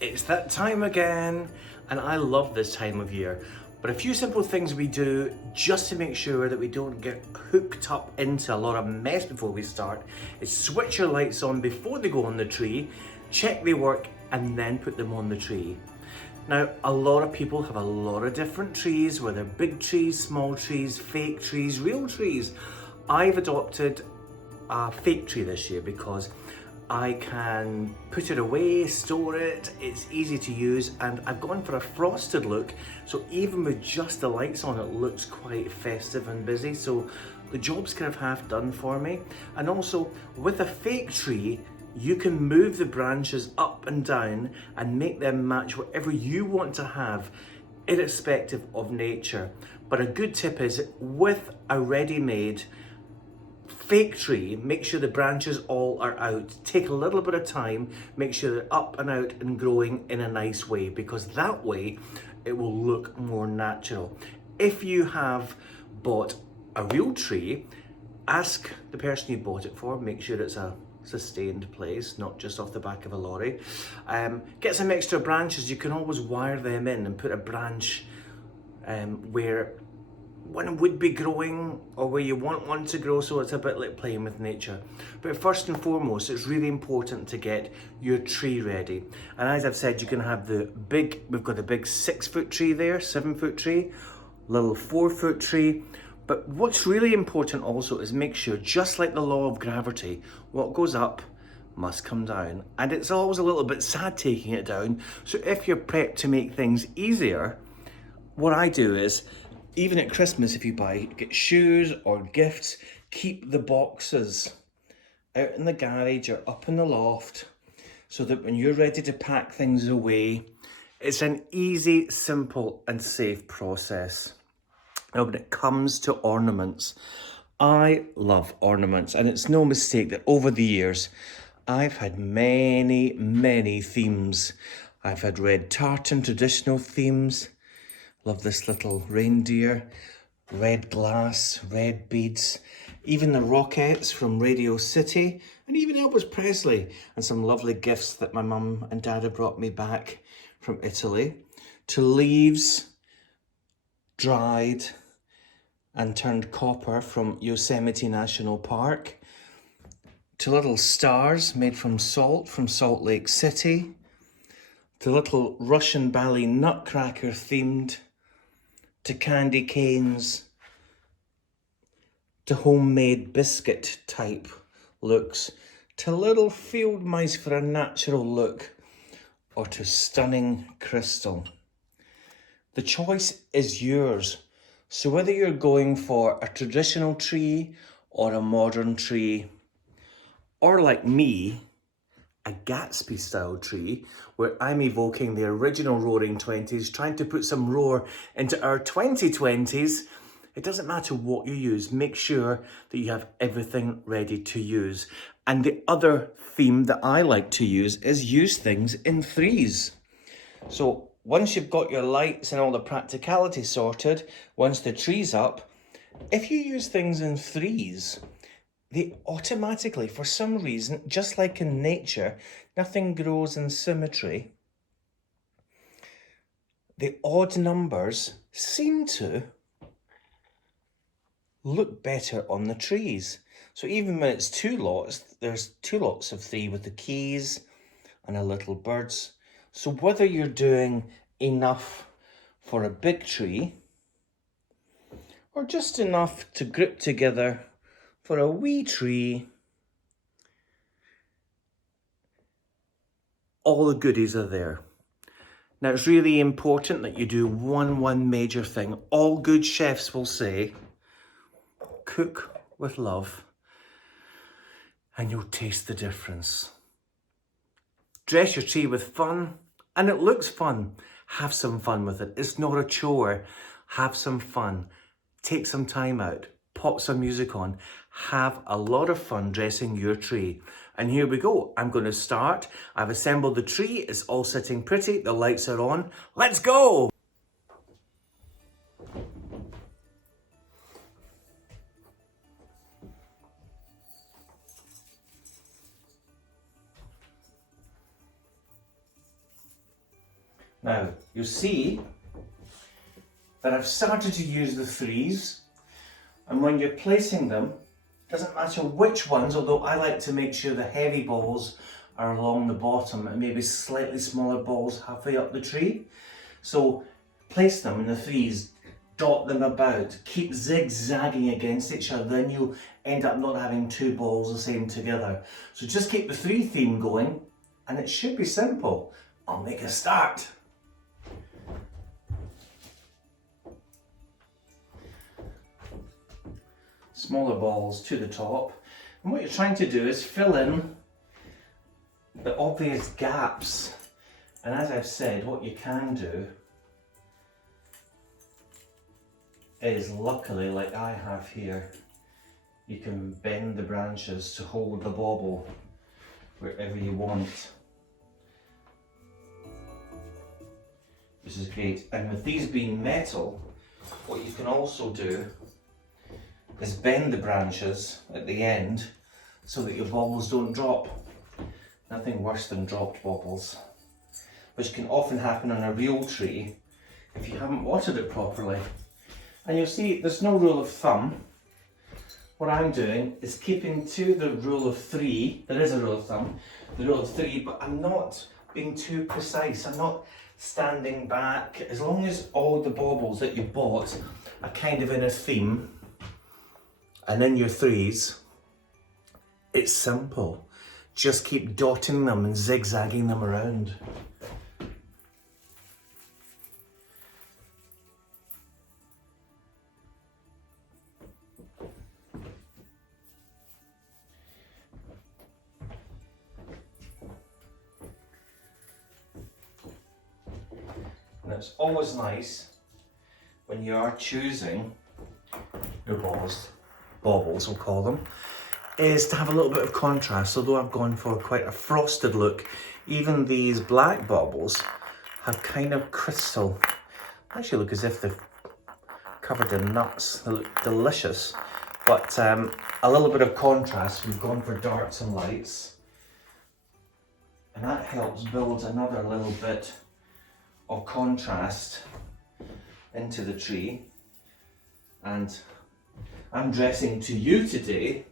It's that time again, and I love this time of year. But a few simple things we do just to make sure that we don't get hooked up into a lot of mess before we start is switch your lights on before they go on the tree, check they work, and then put them on the tree. Now, a lot of people have a lot of different trees, whether big trees, small trees, fake trees, real trees. I've adopted a fake tree this year because I can put it away, store it, it's easy to use, and I've gone for a frosted look, so even with just the lights on it looks quite festive and busy, so the job's kind of half done for me. And also with a fake tree, you can move the branches up and down and make them match whatever you want to have, irrespective of nature. But a good tip is with a ready-made fake tree, make sure the branches all are out. Take a little bit of time, make sure they're up and out and growing in a nice way, because that way it will look more natural. If you have bought a real tree, ask the person you bought it for, make sure it's a sustained place, not just off the back of a lorry. Get some extra branches, you can always wire them in and put a branch where one would be growing or where you want one to grow, so it's a bit like playing with nature. But first and foremost, it's really important to get your tree ready. And as I've said, you can have we've got a big 6-foot tree there, 7-foot tree, little 4-foot tree. But what's really important also is make sure, just like the law of gravity, what goes up must come down. And it's always a little bit sad taking it down. So if you're prepped to make things easier, what I do is, even at Christmas, if you get shoes or gifts, keep the boxes out in the garage or up in the loft so that when you're ready to pack things away, it's an easy, simple and safe process. Now, when it comes to ornaments, I love ornaments, and it's no mistake that over the years, I've had many, many themes. I've had red tartan traditional themes. Love this little reindeer, red glass, red beads, even the Rockettes from Radio City, and even Elvis Presley, and some lovely gifts that my mum and dad have brought me back from Italy, to leaves dried and turned copper from Yosemite National Park, to little stars made from Salt Lake City, to little Russian Bally Nutcracker themed, to candy canes, to homemade biscuit type looks, to little field mice for a natural look, or to stunning crystal. The choice is yours. So whether you're going for a traditional tree or a modern tree, or like me, a Gatsby style tree, where I'm evoking the original Roaring 20s, trying to put some roar into our 2020s. It doesn't matter what you use, make sure that you have everything ready to use. And the other theme that I like to use is use things in threes. So once you've got your lights and all the practicality sorted, once the tree's up, if you use things in threes, they automatically, for some reason, just like in nature, nothing grows in symmetry. The odd numbers seem to look better on the trees. So even when it's 2 lots, there's 2 lots of 3 with the keys and a little birds. So whether you're doing enough for a big tree or just enough to group together for a wee tree, all the goodies are there. Now, it's really important that you do one major thing. All good chefs will say, cook with love, and you'll taste the difference. Dress your tree with fun, and it looks fun. Have some fun with it. It's not a chore. Have some fun. Take some time out. Pop some music on. Have a lot of fun dressing your tree. And here we go. I'm going to start. I've assembled the tree. It's all sitting pretty. The lights are on. Let's go! Now, you'll see that I've started to use the threes, and when you're placing them, doesn't matter which ones, although I like to make sure the heavy balls are along the bottom and maybe slightly smaller balls halfway up the tree. So place them in the threes, dot them about, keep zigzagging against each other, then you'll end up not having two balls the same together. So just keep the three theme going and it should be simple. I'll make a start. Smaller balls to the top, and what you're trying to do is fill in the obvious gaps. And as I've said, what you can do is, luckily, like I have here, you can bend the branches to hold the bauble wherever you want. This is great. And with these being metal, what you can also do is bend the branches at the end so that your baubles don't drop. Nothing worse than dropped baubles, which can often happen on a real tree if you haven't watered it properly. And you'll see there's no rule of thumb. What I'm doing is keeping to the rule of three. There is a rule of thumb, the rule of three, but I'm not being too precise. I'm not standing back. As long as all the baubles that you bought are kind of in a theme and in your threes, it's simple. Just keep dotting them and zigzagging them around. And it's always nice when you are choosing your baubles, we'll call them, is to have a little bit of contrast. Although I've gone for quite a frosted look, even these black baubles have kind of crystal. Actually look as if they're covered in nuts. They look delicious. But a little bit of contrast, we've gone for darks and lights. And that helps build another little bit of contrast into the tree. And I'm dressing to you today,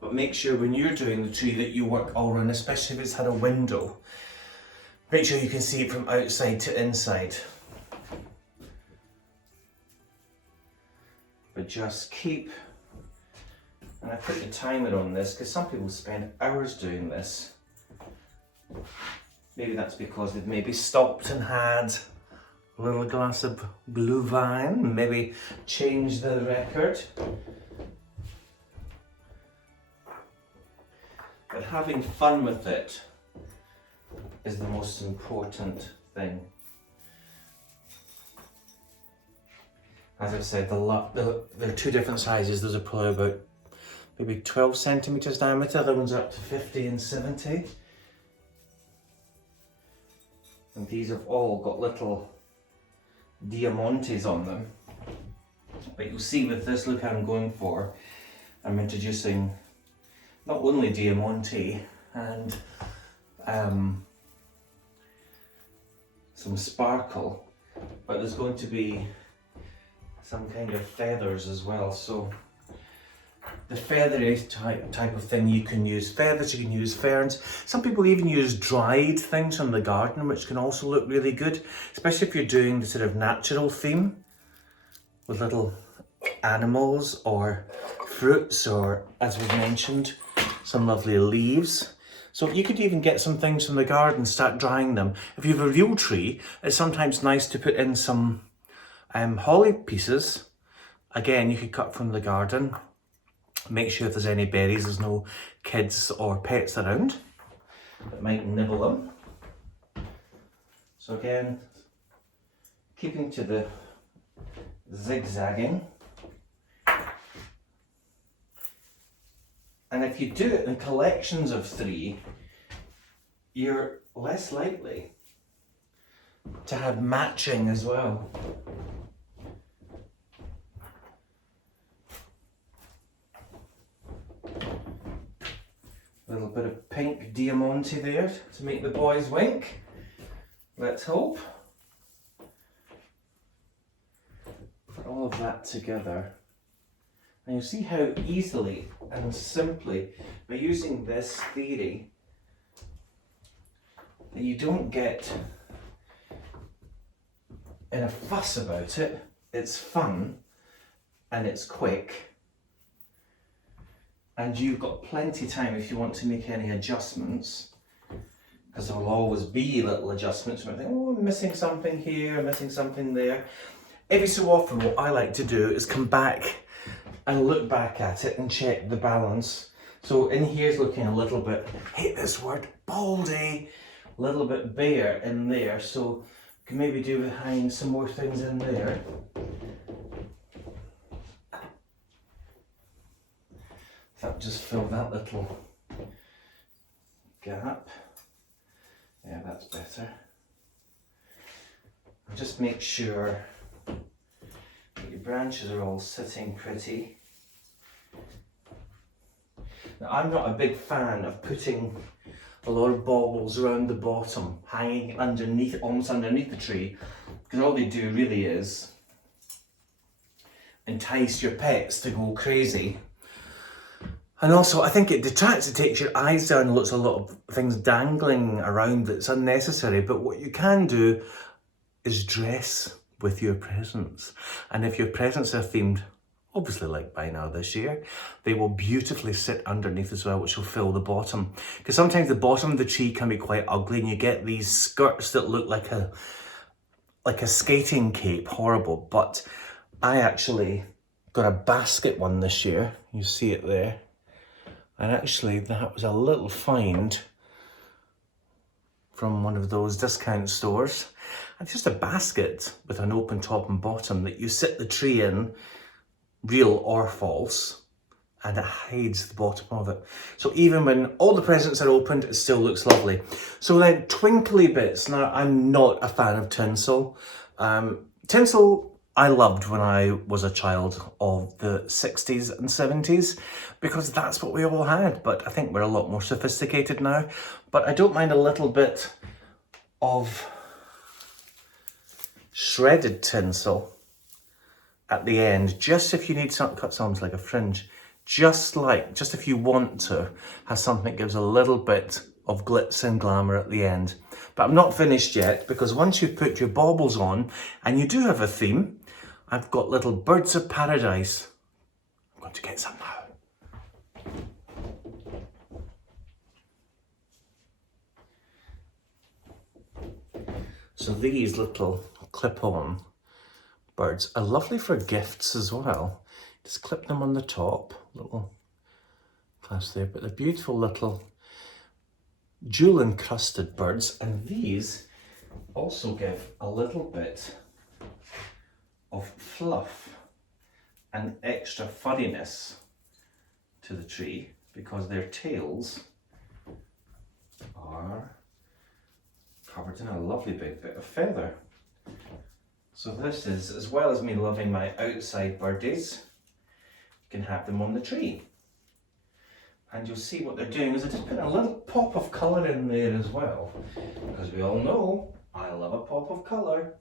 but make sure when you're doing the tree that you work all around, especially if it's had a window. Make sure you can see it from outside to inside. But just keep, and I put the timer on this because some people spend hours doing this. Maybe that's because they've maybe stopped and had a little glass of blue wine, maybe change the record. But having fun with it is the most important thing. As I've said, there are two different sizes. Those are probably about maybe 12 centimeters diameter. The other ones are up to 50 and 70. And these have all got little diamantes on them. But you'll see with this look I'm going for, I'm introducing not only diamante and some sparkle, but there's going to be some kind of feathers as well. So the feathery type of thing, you can use feathers, you can use ferns. Some people even use dried things from the garden, which can also look really good, especially if you're doing the sort of natural theme with little animals or fruits, or, as we've mentioned, some lovely leaves. So you could even get some things from the garden, start drying them. If you have a real tree, it's sometimes nice to put in some holly pieces. Again, you could cut from the garden. Make sure if there's any berries, there's no kids or pets around that might nibble them. So again, keeping to the zigzagging. And if you do it in collections of three, you're less likely to have matching as well. A little bit of pink diamante there to make the boys wink. let's hope. Put all of that together. And you see how easily and simply, by using this theory, that you don't get in a fuss about it. It's fun and it's quick, and you've got plenty of time if you want to make any adjustments, because there will always be little adjustments. You might think, oh, I'm missing something here, I'm missing something there. Every so often what I like to do is come back and look back at it and check the balance. So in here's looking a little bit, hate this word, baldy, a little bit bare in there, so can maybe do with hanging some more things in there. That just filled that little gap. Yeah, that's better. And just make sure that your branches are all sitting pretty. Now, I'm not a big fan of putting a lot of baubles around the bottom, hanging underneath, almost underneath the tree, because all they do really is entice your pets to go crazy. And also, I think it detracts, it takes your eyes down, looks a lot of things dangling around that's unnecessary. But what you can do is dress with your presents. And if your presents are themed, obviously like by now this year, they will beautifully sit underneath as well, which will fill the bottom. Because sometimes the bottom of the tree can be quite ugly, and you get these skirts that look like a skating cape, horrible. But I actually got a basket one this year, you see it there. And actually that was a little find from one of those discount stores. And just a basket with an open top and bottom that you sit the tree in, real or false, and it hides the bottom of it. So even when all the presents are opened, it still looks lovely. So then twinkly bits. Now, I'm not a fan of tinsel. Tinsel I loved when I was a child of the 60s and 70s, because that's what we all had. But I think we're a lot more sophisticated now. But I don't mind a little bit of shredded tinsel at the end, just if you need something, cut almost like a fringe, just if you want to have something that gives a little bit of glitz and glamour at the end. But I'm not finished yet, because once you've put your baubles on and you do have a theme, I've got little birds of paradise. I'm going to get some now. So these little clip-on birds are lovely for gifts as well. Just clip them on the top, little clasp there, but they're beautiful little jewel encrusted birds, and these also give a little bit of fluff and extra furriness to the tree, because their tails are covered in a lovely big bit of feather. So this is, as well as me loving my outside birdies, you can have them on the tree. And you'll see what they're doing is they're just putting a little pop of colour in there as well, because we all know I love a pop of colour.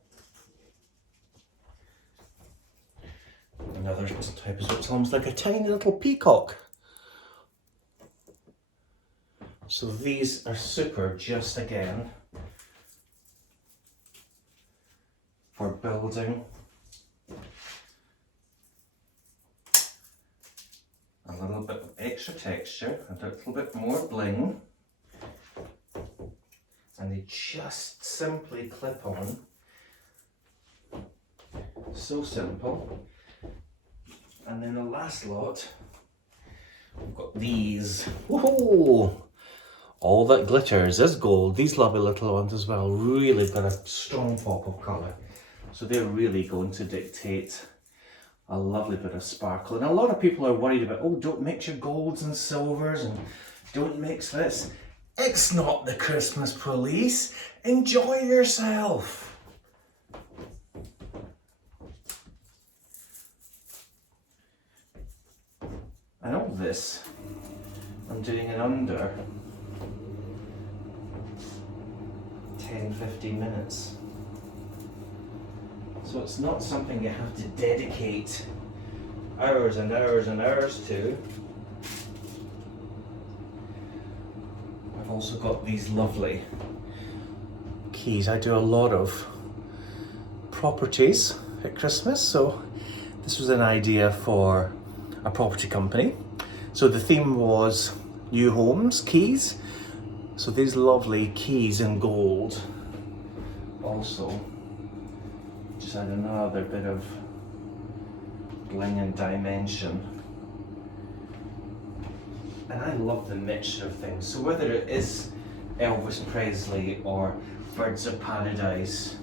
Another type is what's almost like a tiny little peacock. So these are super, just again for building a little bit of extra texture, a little bit more bling, and they just simply clip on. So simple. And then the last lot, we've got these. Whoa! All that glitters is gold. These lovely little ones as well, really got a strong pop of colour. So they're really going to dictate a lovely bit of sparkle. And a lot of people are worried about, oh, don't mix your golds and silvers and don't mix this. It's not the Christmas police. Enjoy yourself. And all this, I'm doing it under 10-15 minutes. So it's not something you have to dedicate hours and hours and hours to. I've also got these lovely keys. I do a lot of properties at Christmas, so this was an idea for a property company. So the theme was new homes, keys. So these lovely keys in gold also just add another bit of bling and dimension. And I love the mixture of things. So whether it is Elvis Presley or Birds of Paradise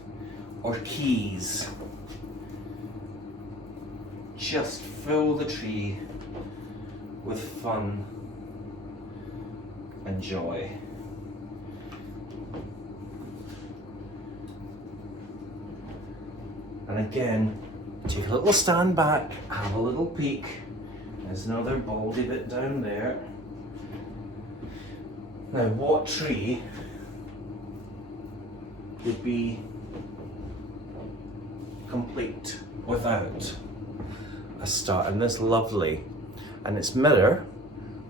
or keys, just fill the tree with fun and joy. And again, take a little stand back, have a little peek. There's another baldy bit down there. Now, what tree would be complete without a star? And this lovely, and it's mirror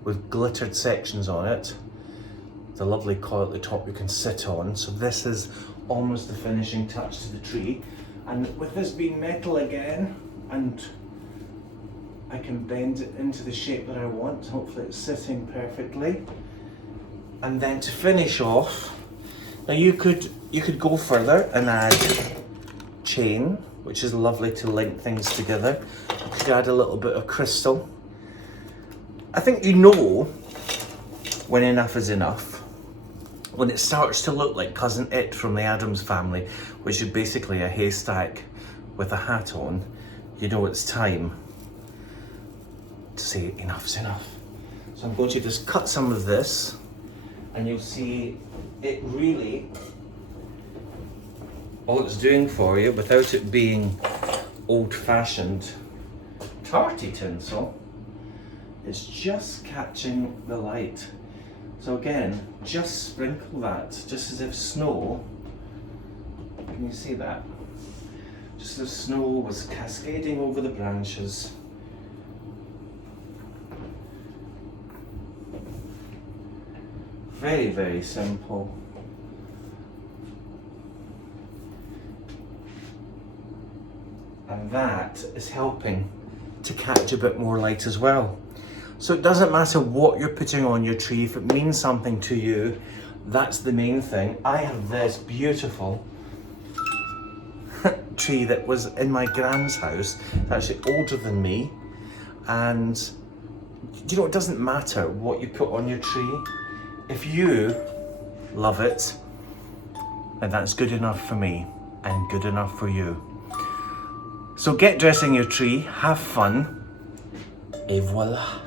with glittered sections on it. The lovely coil at the top you can sit on. So this is almost the finishing touch to the tree. And with this being metal again, and I can bend it into the shape that I want. Hopefully it's sitting perfectly. And then to finish off, now you could go further and add chain, which is lovely to link things together. You could add a little bit of crystal. I think you know when enough is enough. When it starts to look like Cousin It from the Addams Family, which is basically a haystack with a hat on, you know it's time to say enough's enough. So I'm going to just cut some of this, and you'll see it really, all it's doing for you, without it being old-fashioned tarty tinsel, it's just catching the light. So again, just sprinkle that, just as if snow, can you see that? Just as snow was cascading over the branches. Very, very simple. And that is helping to catch a bit more light as well. So it doesn't matter what you're putting on your tree, if it means something to you, that's the main thing. I have this beautiful tree that was in my grand's house. It's actually older than me. And you know, it doesn't matter what you put on your tree. If you love it, then that's good enough for me and good enough for you. So get dressing your tree, have fun, et voila.